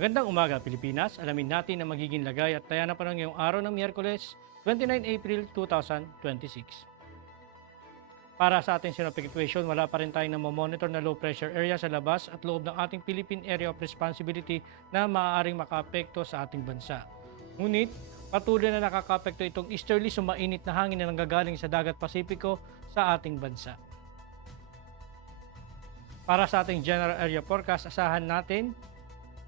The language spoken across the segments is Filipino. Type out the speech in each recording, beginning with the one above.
Magandang umaga, Pilipinas. Alamin natin ang magiging lagay at taya na pa ngayong araw ng Miyerkules, 29 April 2026. Para sa ating synoptic equation, wala pa rin tayong namomonitor na low pressure area sa labas at loob ng ating Philippine Area of Responsibility na maaaring makaapekto sa ating bansa. Ngunit, patuloy na nakakaapekto itong easterly sumainit na hangin na nanggagaling sa dagat Pasipiko sa ating bansa. Para sa ating general area forecast, asahan natin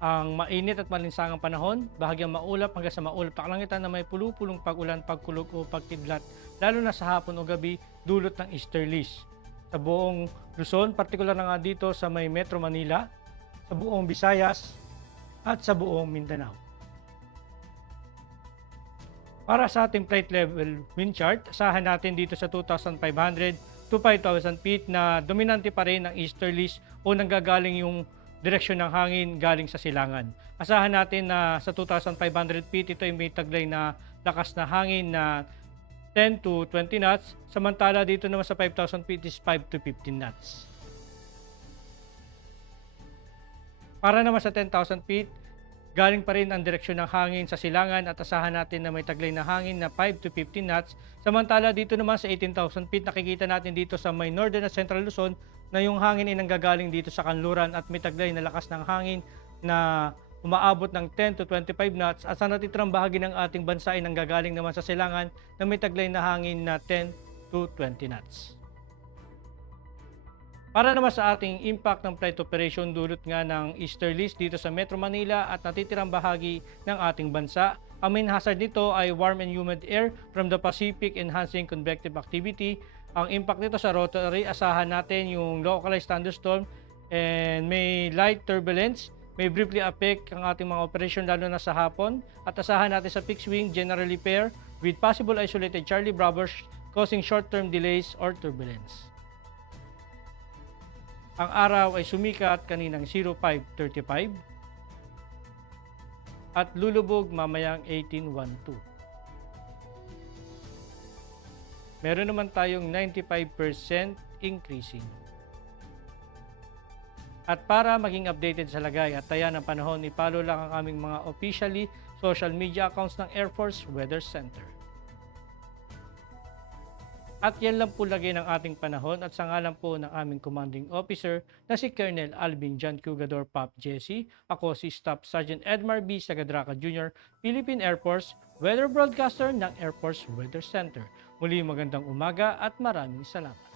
ang mainit at malinsangang panahon, bahagyang maulap hanggang sa maulap na kalangitan na may pulupulong pag-ulan, pagkulog o pagkidlat, lalo na sa hapon o gabi dulot ng easterlies. Sa buong Luzon, partikular na nga dito sa may Metro Manila, sa buong Visayas at sa buong Mindanao. Para sa ating plate level wind chart, asahan natin dito sa 2,500 to 5,000 feet na dominante pa rin ang easterlies o nanggagaling yung direksyon ng hangin galing sa silangan. Asahan natin na sa 2,500 feet ito ay may taglay na lakas na hangin na 10 to 20 knots, samantala dito naman sa 5,000 feet is 5 to 15 knots. Para naman sa 10,000 feet, galing pa rin ang direksyon ng hangin sa silangan at asahan natin na may taglay na hangin na 5 to 15 knots. Samantala dito naman sa 18,000 feet, nakikita natin dito sa may northern at central Luzon na yung hangin ay nanggagaling dito sa kanluran at may taglay na lakas ng hangin na umaabot ng 10 to 25 knots at sa natitirang bahagi ng ating bansa ay nanggagaling naman sa silangan na may taglay na hangin na 10 to 20 knots. Para naman sa ating impact ng flight operation dulot nga ng easterlies dito sa Metro Manila at natitirang bahagi ng ating bansa, ang main hazard nito ay warm and humid air from the Pacific enhancing convective activity. Ang impact nito sa rotary, asahan natin yung localized thunderstorm and may light turbulence, may briefly affect ang ating mga operation lalo na sa hapon at asahan natin sa fixed wing generally pair with possible isolated Charlie Bravo causing short-term delays or turbulence. Ang araw ay sumikat kaninang 05:35 at lulubog mamayang 18:12. Meron naman tayong 95% increasing. At para maging updated sa lagay at taya ng panahon, ipalo lang ang aming mga officially social media accounts ng Air Force Weather Center. At yan lang po lagay ng ating panahon at sa ngalan po ng aming commanding officer na si Colonel Alvin John Cugador Pop Jesse, ako si Staff Sergeant Edmar B. Sagadraca Jr., Philippine Air Force Weather Broadcaster ng Air Force Weather Center. Muli magandang umaga at maraming salamat.